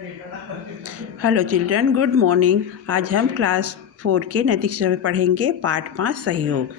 Hello children, good morning. आज हम class 4 के नैतिक शिक्षा में पढ़ेंगे पार्ट 5 सहयोग।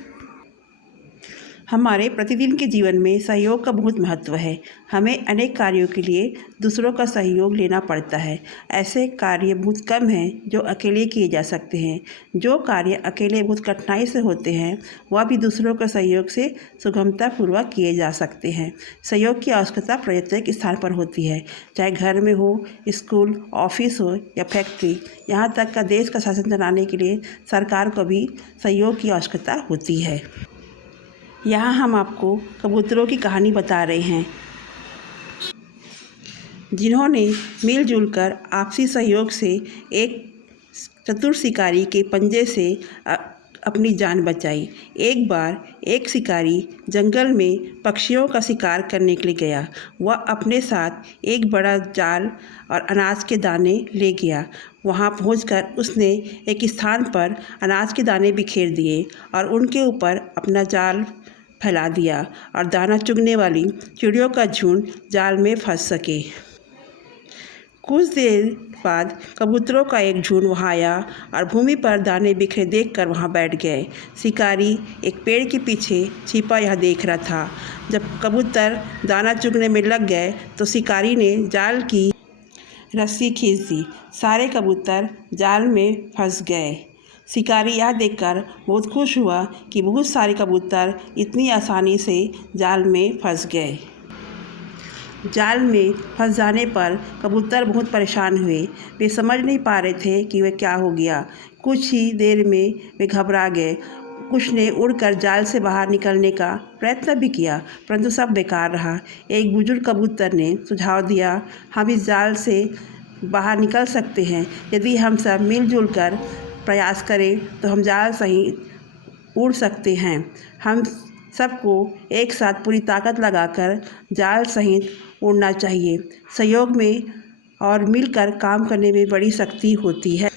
हमारे प्रतिदिन के जीवन में सहयोग का बहुत महत्व है। हमें अनेक कार्यों के लिए दूसरों का सहयोग लेना पड़ता है। ऐसे कार्य बहुत कम हैं जो अकेले किए जा सकते हैं। जो कार्य अकेले बहुत कठिनाई से होते हैं वह भी दूसरों के सहयोग से सुगमतापूर्वक किए जा सकते हैं। सहयोग की आवश्यकता प्रत्येक स्थान पर होती है, चाहे घर में हो, स्कूल, ऑफिस हो या फैक्ट्री। यहाँ तक का देश का शासन चलाने के लिए सरकार को भी सहयोग की आवश्यकता होती है। यहाँ हम आपको कबूतरों की कहानी बता रहे हैं, जिन्होंने मिलजुल कर आपसी सहयोग से एक चतुर शिकारी के पंजे से अपनी जान बचाई। एक बार एक शिकारी जंगल में पक्षियों का शिकार करने के लिए गया। वह अपने साथ एक बड़ा जाल और अनाज के दाने ले गया। वहां पहुंचकर उसने एक स्थान पर अनाज के दाने बिखेर दिए और उनके ऊपर अपना जाल फैला दिया और दाना चुगने वाली चिड़ियों का झुंड जाल में फंस सके। कुछ देर बाद कबूतरों का एक झुंड वहां आया और भूमि पर दाने बिखरे देखकर वहां बैठ गए। शिकारी एक पेड़ के पीछे छिपा यह देख रहा था। जब कबूतर दाना चुगने में लग गए तो शिकारी ने जाल की रस्सी खींच दी। सारे कबूतर जाल में फंस गए। शिकारी यह देखकर बहुत खुश हुआ कि बहुत सारे कबूतर इतनी आसानी से जाल में फंस गए। जाल में फंस जाने पर कबूतर बहुत परेशान हुए। वे समझ नहीं पा रहे थे कि वे क्या हो गया। कुछ ही देर में वे घबरा गए। कुछ ने उड़कर जाल से बाहर निकलने का प्रयत्न भी किया, परंतु सब बेकार रहा। एक बुजुर्ग कबूतर ने सुझाव दिया, हम इस जाल से बाहर निकल सकते हैं। यदि हम सब मिलजुल कर प्रयास करें तो हम जाल सहित उड़ सकते हैं। हम सबको एक साथ पूरी ताकत लगाकर जाल सहित उड़ना चाहिए। सहयोग में और मिलकर काम करने में बड़ी शक्ति होती है।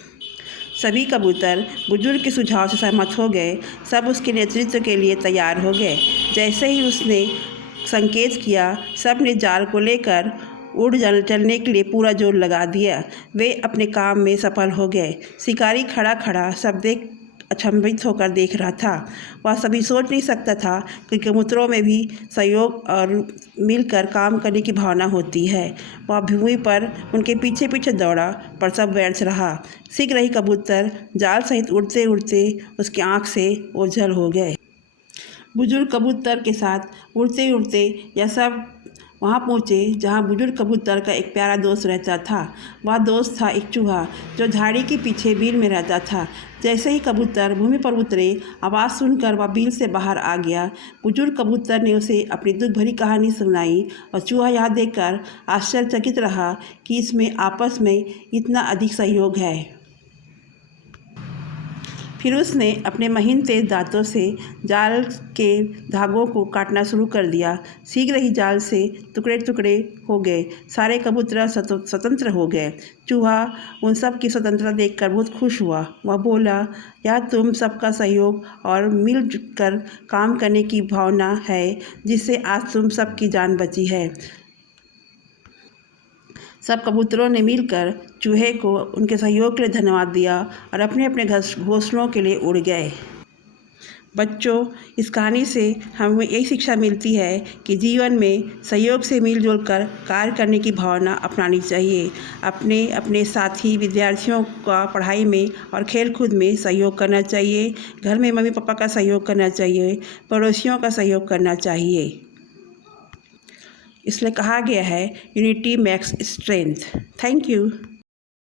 सभी कबूतर बुजुर्ग के सुझाव से सहमत हो गए। सब उसके नेतृत्व के लिए तैयार हो गए। जैसे ही उसने संकेत किया, सब ने जाल को लेकर उड़ चलने के लिए पूरा जोर लगा दिया। वे अपने काम में सफल हो गए। शिकारी खड़ा खड़ा सब देख अचंभित होकर देख रहा था। वह सभी सोच नहीं सकता था कि कबूतरों में भी सहयोग और मिलकर काम करने की भावना होती है। वह भूमि पर उनके पीछे पीछे दौड़ा, पर सब व्यर्थ रहा। शीघ्र ही कबूतर जाल सहित उड़ते उड़ते उसकी आँख से ओझल हो गए। बुजुर्ग कबूतर के साथ उड़ते उड़ते यह सब वहाँ पहुँचे जहाँ बुजुर्ग कबूतर का एक प्यारा दोस्त रहता था। वह दोस्त था एक चूहा, जो झाड़ी के पीछे बिल में रहता था। जैसे ही कबूतर भूमि पर उतरे, आवाज़ सुनकर वह बिल से बाहर आ गया। बुजुर्ग कबूतर ने उसे अपनी दुख भरी कहानी सुनाई और चूहा यह देखकर आश्चर्यचकित रहा कि इसमें आपस में इतना अधिक सहयोग है। फिर उसने अपने महीन तेज दांतों से जाल के धागों को काटना शुरू कर दिया। शीघ्र ही जाल से टुकड़े टुकड़े हो गए। सारे कबूतर स्वतंत्र हो गए। चूहा उन सब की स्वतंत्रता देखकर बहुत खुश हुआ। वह बोला, यह तुम सबका सहयोग और मिलकर काम करने की भावना है जिससे आज तुम सबकी जान बची है। सब कबूतरों ने मिलकर चूहे को उनके सहयोग के लिए धन्यवाद दिया और अपने अपने घोंसलों के लिए उड़ गए। बच्चों, इस कहानी से हमें यही शिक्षा मिलती है कि जीवन में सहयोग से मिलजुल कर कार्य करने की भावना अपनानी चाहिए। अपने अपने साथी विद्यार्थियों का पढ़ाई में और खेलकूद में सहयोग करना चाहिए। घर में मम्मी पापा का सहयोग करना चाहिए। पड़ोसियों का सहयोग करना चाहिए। इसलिए कहा गया है, unity makes strength. Thank you.